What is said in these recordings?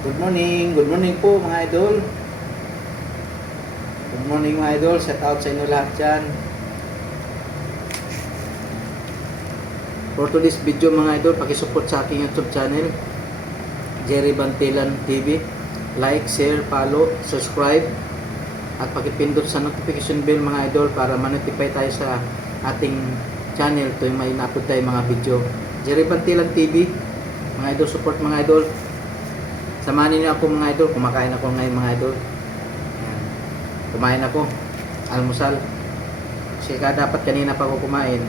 Good morning po mga idol. Good morning mga idol, shout out sa inyo lahat dyan. For today's video mga idol, pakisupport sa aking YouTube channel, Jerry Bantilan TV. Like, share, follow, subscribe, at pakipindot sa notification bell mga idol para ma-notify tayo sa ating channel tuwing may na-upload tayo mga video. Jerry Bantilan TV, mga idol, support mga idol. Samahan niyo ako mga idol, kumakain ako ngayon mga idol. Ayan. Kumain ako, almusal. Kasi dapat kanina pa ako kumain.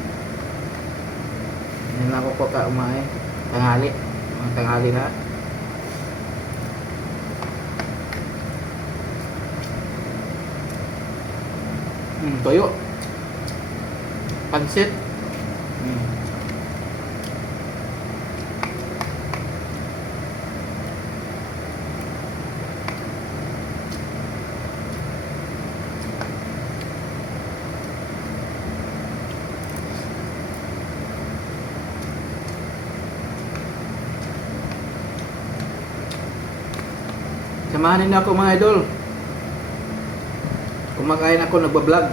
Hindi na ako po kumain. Tanghali, mga tanghali na. Toyo. Pansit. Samahan niyo ako mga idol. Kumakain ako, nagbablog.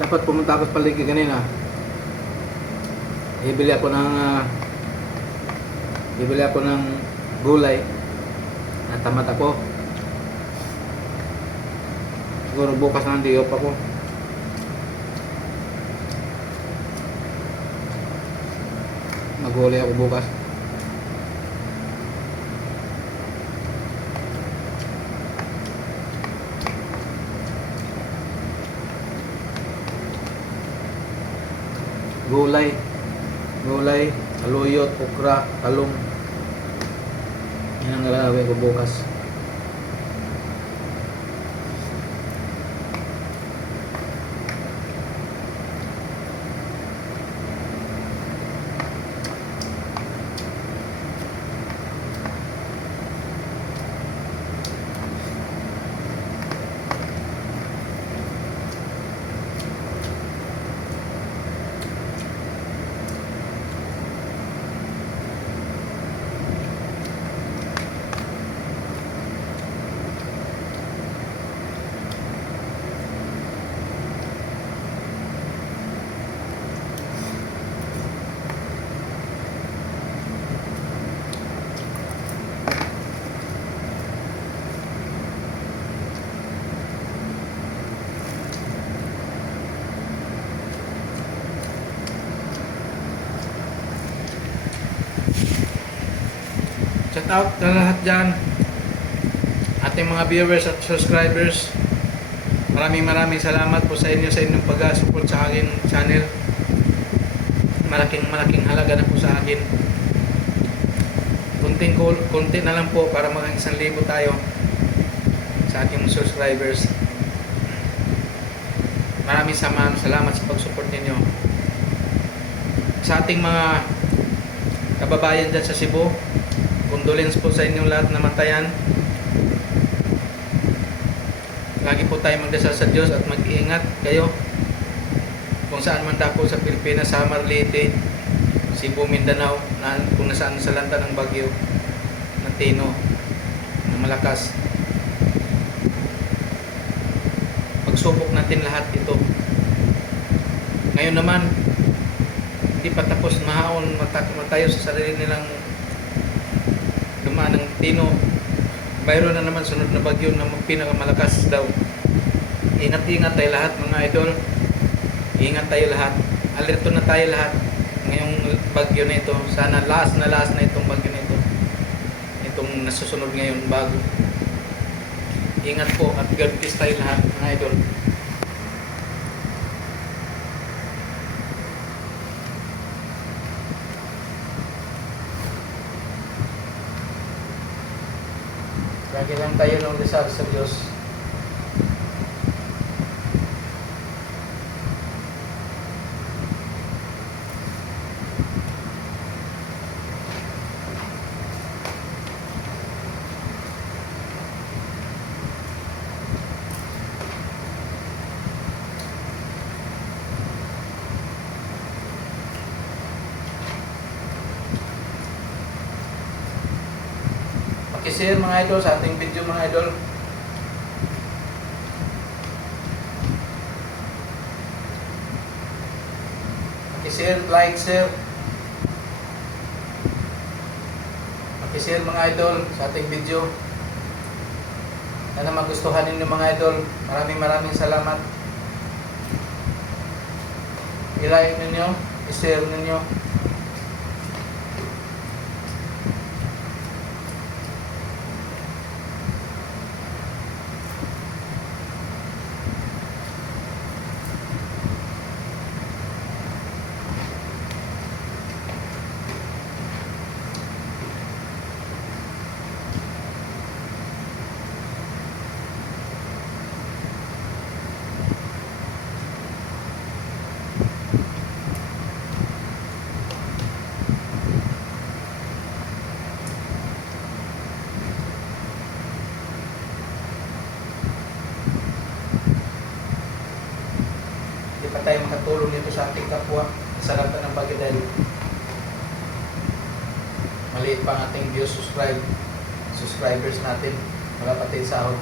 Dapat pumunta ako sa paligid kanina. Bibili ako ng gulay. Natamad ako. Siguro bukas na hindi off ako. Magulay ako bukas. Gulay, aluyot, okra, talong. Yan ang gagawin ko bukas. Shout out sa lahat dyan, ating mga viewers at subscribers. Maraming salamat po sa inyong pag-support sa akin channel. Malaking halaga na po sa akin. Konti na lang po para mga 1,000 tayo sa ating subscribers. Maraming salamat sa pag-support ninyo. Sa ating mga kababayan dyan sa Cebu, condolence po sa inyong lahat na namatayan. Lagi po tayo magdasal sa Diyos at mag-iingat kayo kung saan man dako sa Pilipinas, Samar, Leyte, Cebu, Mindanao, kung nasaan sa lanta ng bagyo na Tino na malakas. Pagsubok natin lahat ito. Ngayon naman, hindi pa tapos mahaon matayo sa sarili nilang dumaan ng Tino. Mayroon na naman sunod na bagyo na pinakamalakas daw. Ingat tayo lahat mga idol. Ingat tayo lahat. Alerto na tayo lahat ngayong bagyo na ito. Sana last na itong bagyo na ito. Itong nasusunod ngayon bago. Ingat po at God bless tayo lahat mga idol. Lagi lang tayo ng Rizal sa Diyos. Pakishare mga idol sa ating video mga idol. Pakishare, like, share. Pakishare mga idol sa ating video. Sana magustuhan ninyo mga idol. Maraming salamat. I-like ninyo, i-share ninyo. Pa tayo makatulong dito sa ating kapwa sa lahat ng bagay dahil maliit pa ang ating views, subscribers natin, wala pa tayong sahod.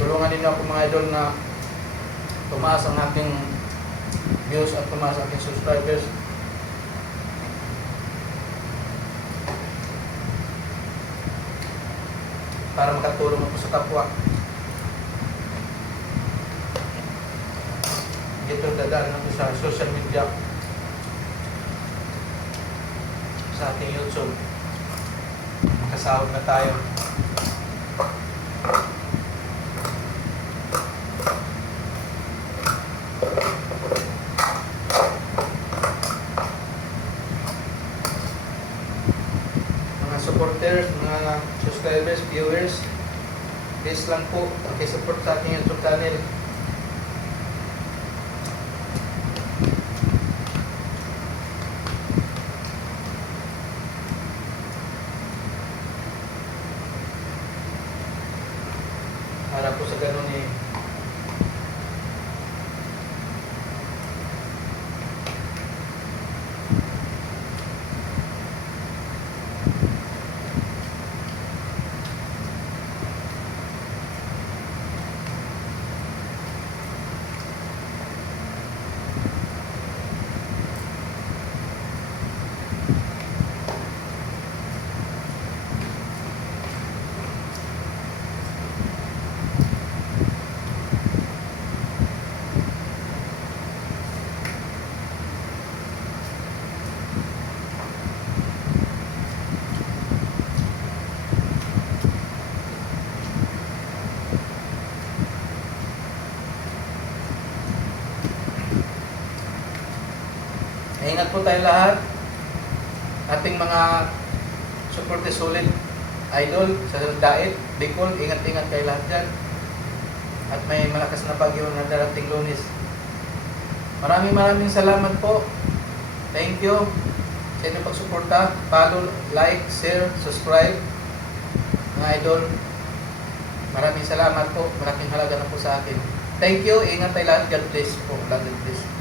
Tulungan din ako mga idol na tumaas ang ating views at tumaas ang ating subscribers para makatulong ako sa kapwa. Ito dadaan natin sa social media, sa ating YouTube. Makasahod na tayo. Mga supporters, mga subscribers, viewers, please lang po pakisupport sa ating YouTube channel. Para po sa ganun ingat po tayo lahat. Ating mga supporters solid idol sa Daet, Bicol, ingat-ingat kayo lahat dyan. At may malakas na bagyo na darating Lunes. Maraming salamat po. Thank you sa inyong pagsuporta. Follow, like, share, subscribe mga idol. Maraming salamat po. Malaking halaga na po sa akin. Thank you. Ingat tayo lahat. God bless po. God bless.